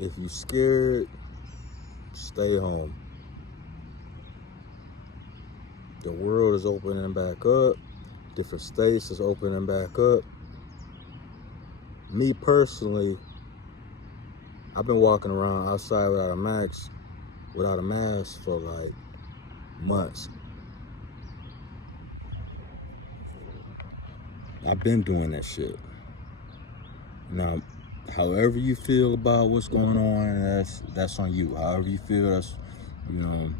If you scared, stay home. The world is opening back up. Different states is opening back up. Me personally, I've been walking around outside without a mask for like months. I've been doing that shit. Now, however you feel about what's going on, that's on you. However you feel, that's, you know,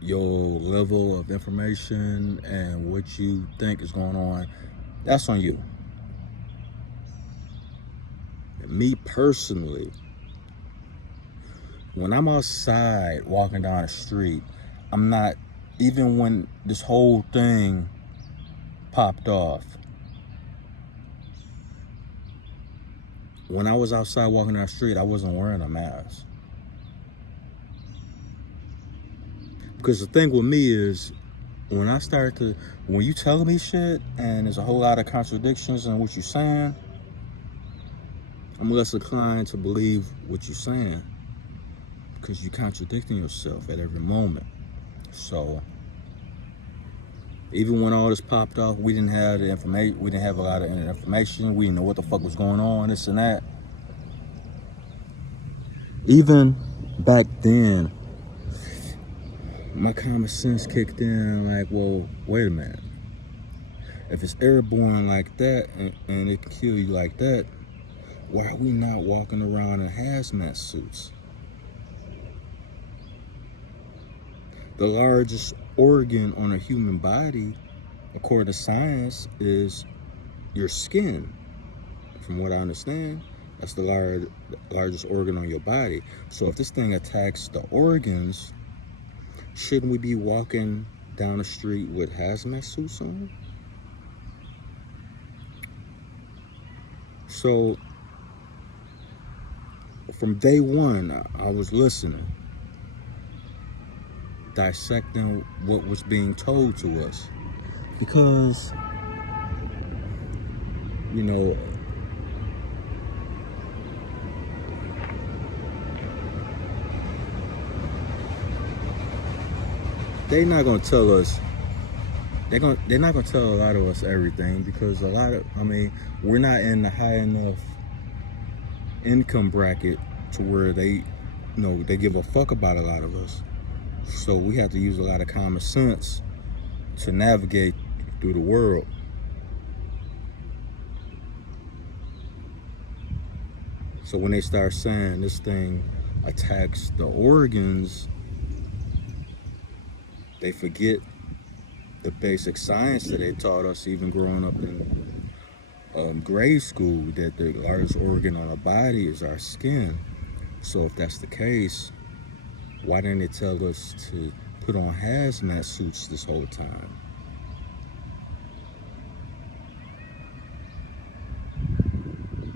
your level of information and what you think is going on, that's on you. Me personally, when I'm outside walking down the street, I'm not, even when this whole thing popped off, when I was outside walking down the street, I wasn't wearing a mask. Because the thing with me is, when you tell me shit and there's a whole lot of contradictions in what you're saying, I'm less inclined to believe what you're saying, because you're contradicting yourself at every moment. So even when all this popped off, we didn't have the information. We didn't have a lot of information. We didn't know what the fuck was going on, this and that. Even back then, my common sense kicked in, like, well, wait a minute. If it's airborne like that and it can kill you like that, why are we not walking around in hazmat suits? The largest organ on a human body, according to science, is your skin. From what I understand, that's the largest organ on your body. So if this thing attacks the organs, shouldn't we be walking down the street with hazmat suits on? So from day one, I was listening, dissecting what was being told to us. Because, you know, they're not gonna tell us. They're not gonna tell a lot of us everything, because we're not in the high enough income bracket to where they give a fuck about a lot of us. So we have to use a lot of common sense to navigate through the world. So when they start saying this thing attacks the organs, they forget the basic science that they taught us even growing up in grade school, that the largest organ on our body is our skin. So if that's the case, why didn't they tell us to put on hazmat suits this whole time?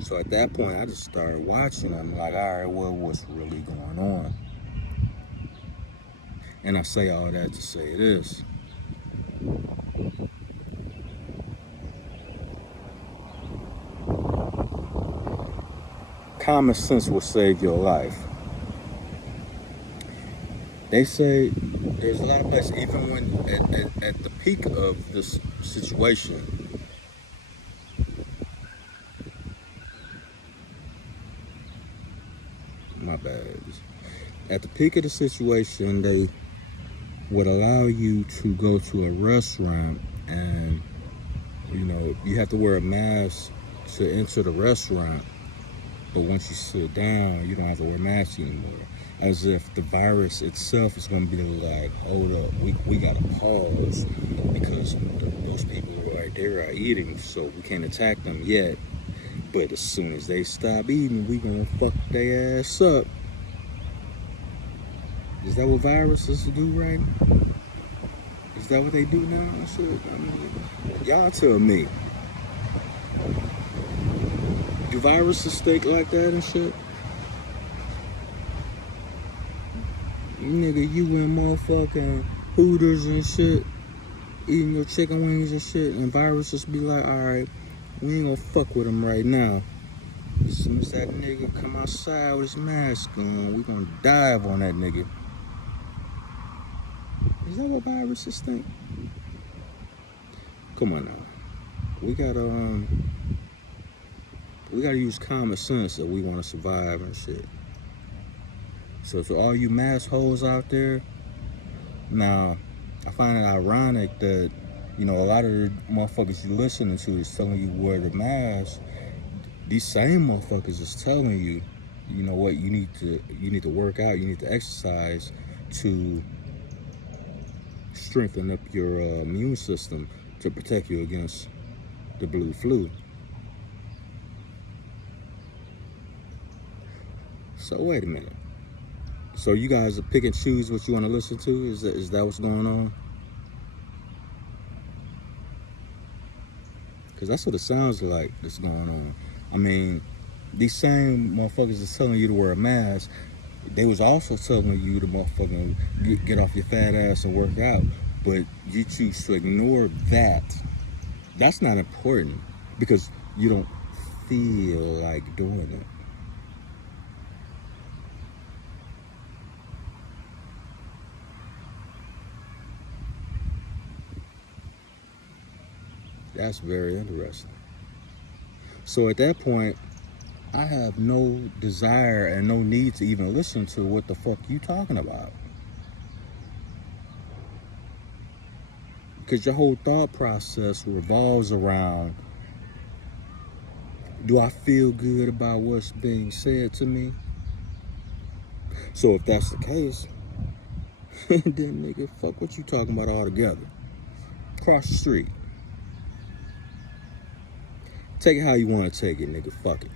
So at that point, I just started watching. I'm like, all right, well, what's really going on? And I say all that to say this. Common sense will save your life. They say there's a lot of places, even when at the peak of this situation, my bad. At the peak of the situation, they would allow you to go to a restaurant, and you have to wear a mask to enter the restaurant. But once you sit down, you don't have to wear a mask anymore. As if the virus itself is going to be like, hold up, we got to pause, because those people right there are eating, so we can't attack them yet. But as soon as they stop eating, we going to fuck their ass up. Is that what viruses do right now? Is that what they do now? Y'all tell me. Do viruses stink like that and shit? Nigga, you in motherfucking Hooters and shit, eating your chicken wings and shit, and viruses be like, alright, we ain't gonna fuck with them right now. as soon as that nigga come outside with his mask on, we gonna dive on that nigga. Is that what viruses think? Come on now. We gotta use common sense if we wanna survive and shit. So to all you mask holes out there, now I find it ironic that, you know, a lot of the motherfuckers you listening to is telling you wear the mask. These same motherfuckers is telling you, you know what, you need to work out, you need to exercise to strengthen up your immune system to protect you against the blue flu. So wait a minute. So you guys are pick and choose what you want to listen to? Is that what's going on? Because that's what it sounds like that's going on. I mean, these same motherfuckers is telling you to wear a mask. They was also telling you to motherfucking get off your fat ass and work out. But you choose to ignore that. That's not important because you don't feel like doing it. That's very interesting. So at that point, I have no desire and no need to even listen to what the fuck you talking about. Because your whole thought process revolves around, do I feel good about what's being said to me? So if that's the case, then nigga, fuck what you talking about altogether. Cross the street. Take it how you want to take it, nigga. Fuck it.